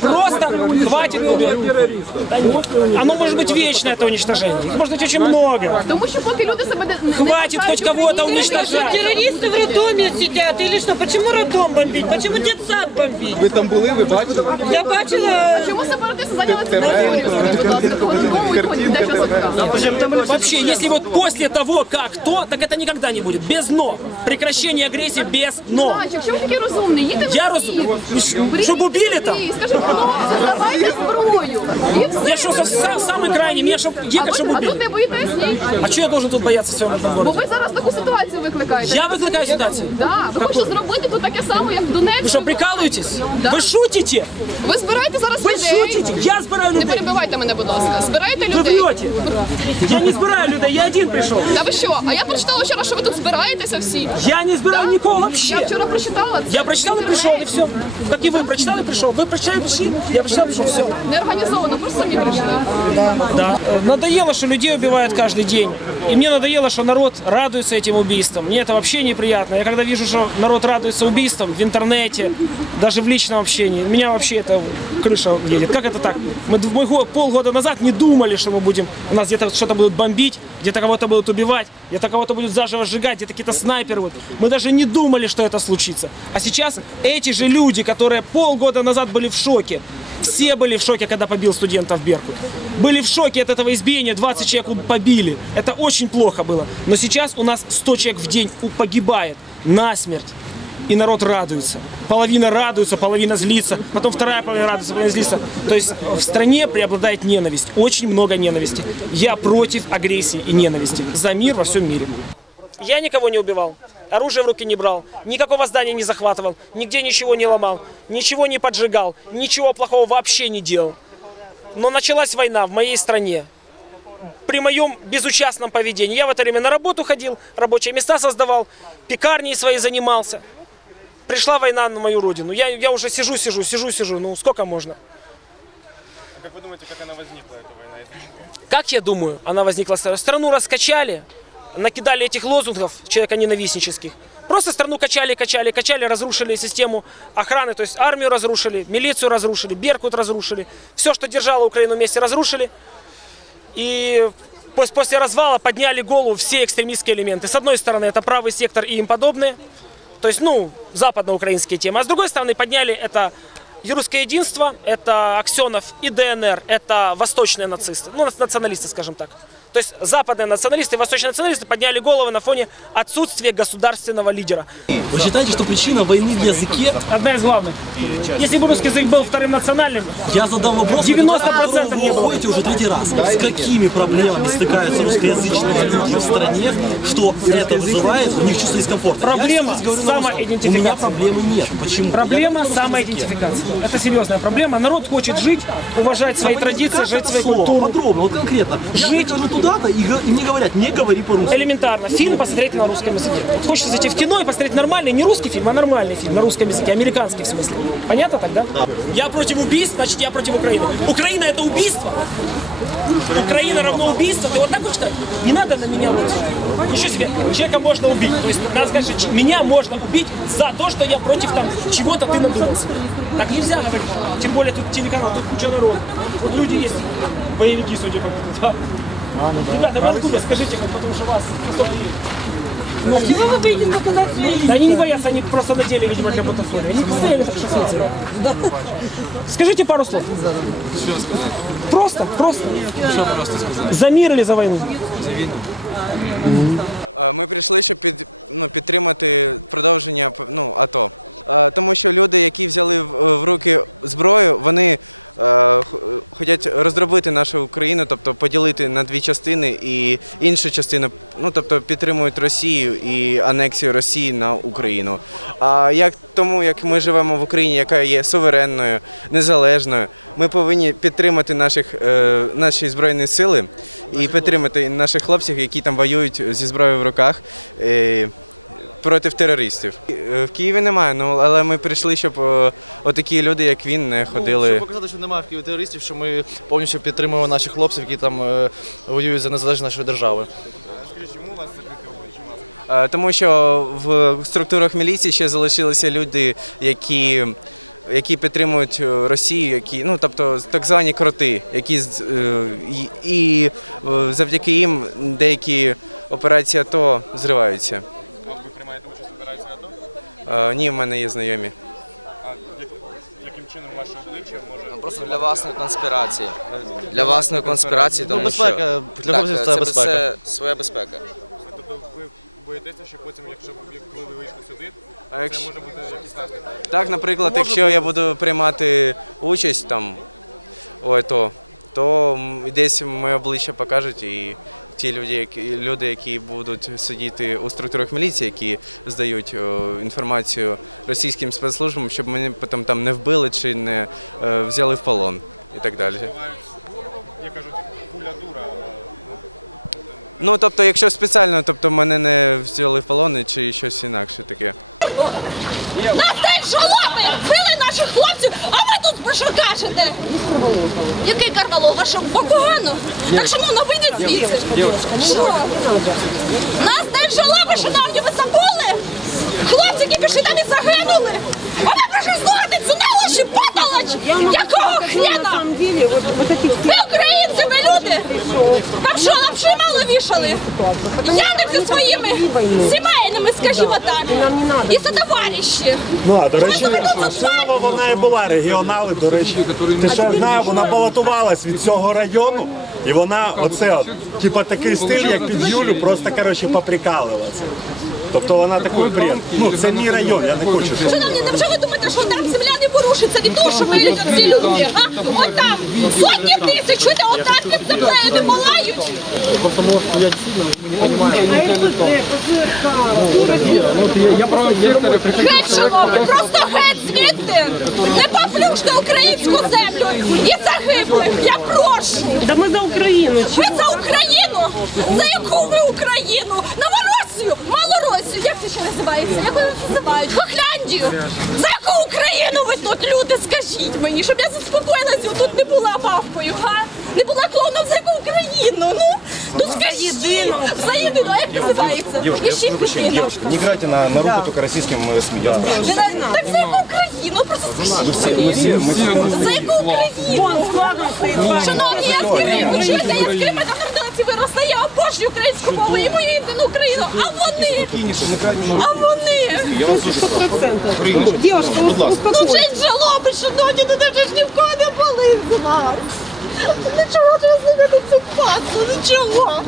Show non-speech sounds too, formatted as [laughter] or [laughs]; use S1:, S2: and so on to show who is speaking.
S1: Просто хватит убивать. Да нет. Оно может быть вечно, это уничтожение. Их может быть очень много.
S2: Тому що поки люди себе не, не
S1: Хватит
S2: вважають
S1: хоть кого-то
S2: українцями,
S1: уничтожать.
S3: Террористы в роддоме сидят или что? Почему роддом бомбить? Почему детсад бомбить?
S4: Ви там були, ви бачили?
S3: Я бачила
S2: Чому сепаратисти зайняли цю територію, скажіть, будь ласка, того роддому і того дитячого садка?
S1: Вообще, если вот после того, как то, так это никогда не будет. Без но. Прекращение агрессии без но.
S2: Значить, якщо ви такий розумний, їдьте на
S1: Я
S2: схід.
S1: розумний.
S2: Беріть
S1: Щоб убили там?
S2: і Скажіть, хлопці, давайте зброю. І все.
S1: Я что, со- сам, самый крайний, мне чтоб
S2: а,
S1: ехать, чтобы
S2: ви, а тут
S1: убили.
S2: не боїтесь, ні?
S1: А что я должен тут бояться в своем родном
S2: Бо
S1: городе?
S2: ви зараз таку ситуацію викликаєте.
S1: Я викликаю ситуацію?
S2: Да, ви хочете зробити тут таке саме, як в Донецьку.
S1: Вы что, прикалываетесь?
S2: Да.
S1: Вы шутите?
S2: Ви збираєте зараз
S1: Вы
S2: людей.
S1: шутите? Я збираю
S2: Не
S1: людей.
S2: перебивайте мене, будь ласка. Збираєте
S1: Вы
S2: людей.
S1: врете. Я не збираю людей, я один пришел.
S2: Та ви що? А я прочитала вчора, що ви тут збираєтеся всі.
S1: Я не збираю
S2: Да?
S1: никого
S2: Я
S1: вообще.
S2: вчора прочитала це.
S1: Я прочитал
S2: в
S1: и пришел, и
S2: інтернеті.
S1: все. Как и вы, прочитал и пришел. Вы прочитали и пришли, я прочитал и пришел, все.
S2: Не організовано, просто самі прийшли.
S1: Да. Э, Надоело, что людей убивают каждый день. И мне надоело, что народ радуется этим убийствам. Мне это вообще неприятно. Я когда вижу, что народ радуется убийствам в интернете, даже в личном общении, меня вообще это крыша едет. Как это так? Мы, мы го- полгода назад не думали, что мы будем, у нас где-то что-то будут бомбить, где-то кого-то будут убивать, где-то кого-то будут заживо сжигать, где-то какие-то снайперы. будут. Мы даже не думали, что это случится. А сейчас эти же люди, которые полгода назад были в шоке, все были в шоке, когда побил студентов Беркут. Были в шоке от этого избиения, 20 человек побили. Это очень плохо было. Но сейчас у нас 100 человек в день погибает насмерть. И народ радуется. Половина радуется, половина злится, потом вторая половина радуется, половина злится. То есть в стране преобладает ненависть. Очень много ненависти. Я против агрессии и ненависти. За мир во всем мире. Я никого не убивал, оружие в руки не брал, никакого здания не захватывал, нигде ничего не ломал, ничего не поджигал, ничего плохого вообще не делал. Но началась война в моей стране. При моем безучастном поведении. Я в это время на работу ходил, рабочие места создавал, пекарни свои занимался. Пришла война на мою родину. Я, я уже сижу, сижу, сижу, сижу. Ну сколько можно?
S5: Как вы думаете, как она возникла, эта война?
S1: Как я думаю, она возникла? Страну раскачали, накидали этих лозунгов человеконенавистнических. Просто страну качали, качали, качали, разрушили систему охраны, то есть армию разрушили, милицию разрушили, Беркут разрушили. Все, что держало Украину вместе, разрушили. И пос- после развала подняли голову все экстремистские элементы. С одной стороны, это правый сектор и им подобные, то есть, ну, западноукраинские темы. А с другой стороны, подняли это русское единство, это Аксенов и ДНР, это восточные нацисты, ну, националисты, скажем так. То есть западные националисты и восточные националисты подняли головы на фоне отсутствия государственного лидера.
S6: Вы считаете, что причина войны в языке?
S1: Одна из главных. Если бы русский язык был вторым национальным,
S6: Я задам вопрос,
S1: 90%
S6: на который
S1: не
S6: вы
S1: было.
S6: уходите уже третий раз. С какими проблемами стыкаются русскоязычные люди в стране, что это вызывает у них чувство дискомфорта?
S1: Проблема самоидентификации.
S6: У меня проблемы нет. Почему?
S1: Проблема самоидентификации. Это серьезная проблема. Народ хочет жить, уважать свои традиции, жить свою культуру.
S6: Подробно, вот конкретно.
S1: Жить.
S6: Туда-то, и, и мне говорят, не говори по-русски.
S1: Элементарно. Фильм посмотреть на русском языке. Вот хочется зайти в кино и посмотреть нормальный, не русский фильм, а нормальный фильм на русском языке, американский в смысле. Понятно тогда? Я против убийств, значит я против Украины. Украина это убийство? Украина равно убийство? Ты вот так вот считаешь? Не надо на меня вот. Еще себе, человека можно убить. То есть надо сказать, что меня можно убить за то, что я против там чего-то ты надумал себе. Так нельзя говорить. Тем более тут телеканал, тут куча народу. Вот люди есть, боевики, судя по всему. [laughs] Ребята, вы откуда? Скажите, хоть, потому что вас настолько
S3: А чего вы боитесь показать свои
S1: да они не боятся, они просто надели, видимо, для бутафории. Они стояли так шоссейцы. Скажите пару слов. Просто, просто.
S5: Что просто сказать?
S1: За мир или за войну?
S5: Е, Ми прийшли, щоб під, ну, підтримати продовження ну, АТО. Е, Тому що люди, які взяли в, в руки зброю, вони е, х- хочуть роздробити нашу Україну, тобто поділити на дві частини і іншу частину, ну тобто підтримують Росію і анексію Росії на Україну. А як тому, як ми живемо в Україні, яка є суверенною, незалежною, ми повинні підтримати наших, е, наші збройні сили і підтримати наших хлопців, які там воюють зі зброєю в руках. Проти терористів Е, в Києві немає, ну але ми прийшли, щоб е, отакі люди, як він, не ходили.
S7: Щоб показати, що немає в Києві терористів, що ми повністю підтримуємо наших хлопців, які там е, воюють за незалежність нашої держави.
S5: Е, Тому що в структурах міліції ще залишилися люди, які які підтримують Росію, які ну тобто так звані кроти, які і, завдяки їм деякі операції АТО зриваються.
S4: Ви приймаєте участь в операції АТО?
S5: Е, Ні, в мене є знайомі.
S4: А яким чином ваше обличчя може
S8: Просто для власної конспірації. Для власної конспірації, тому
S7: безпека.
S8: що
S7: Для хлопців це
S8: це,
S7: безпека.
S8: своя безпека.
S4: тобто ви боїтеся, що потім, якщо ви- коли ви вийшли сюди, це може бути якісь наслідки?
S5: так, наприклад, якщо я буду приймати участь там у АТО, то десь моє обличчя покажуть і. Ті люди, які люди, які будуть сидіти у структурах міліції, які здають о, інформацію російським спецслужбам, щоб мене потім там не вбили чи не е, взяли в полон і так далі.
S4: Як кажуть, куля дура.
S5: Ну тобто, якщо спеціально, тобто мене не взяли в полон чи щось інакше таке.
S2: Нас теж жолоби били наших хлопців, а ви про що кажете? Який карвалол? Ви що, погано? Так шановно, вийдіть звідси. Що? Нас держала, ви шановні, ви забули? Хлопці, які пішли там і загинули. А ви прийшли слухати цю налочі, потолоч! Якого хрена?
S3: самом деле, вот, вот
S2: люди! Там що, лапши мало вішали? Яники своїми сімейними, скажімо так.
S3: нам не надо.
S2: І за товариші.
S9: Ну, а до речі, Силова вона і була регіонали, до речі. Ти що одна, вона балотувалась від цього району, і вона оце, от, типа такий стиль, як під Юлю, просто коротше поприкалилася. Тобто вона такий бред. Ну, це мій район, я не хочу.
S2: Шановні, невже ви думаєте, що там земля не порушиться від того, що вилізуть ці люди? А? Отак, сотні тисяч, чуєте, отак під землею не палають.
S7: Просто может я действительно мы не понимаем.
S2: Геть, шановні, просто геть звідти. Не поплюште українську землю і загиблих, я прошу.
S3: Да мы за Украину.
S2: Ви за Україну? За яку ви Україну? Новоросію, Малоросію, як ще називається? Як вони називають? Хохляндію. За яку Україну ви тут люди? Скажіть мені, щоб я заспокоїлася, тут не була бабкою, га? Не була клоуном за яку Україну? Ну, ну скажіть.
S3: єдину.
S2: За єдину, а як називається? І ще єдину.
S9: Не грайте на, на руку только российским СМИ.
S2: Так за яку Україну? Просто скажіть мені. За яку Україну?
S3: Вон с флагом стоит парень.
S2: Шановні, я з Криму, чуєте, я з Криму народилася і виросла, я обожнюю українську мову і мою єдину Україну, а вони, а вони,
S3: Сто процентов. Дівчинка, ус-
S2: ну жить жалоби, шановні, ну це ж ні в кого не були з вас. Нічого ти слухати цю пасу, нічого.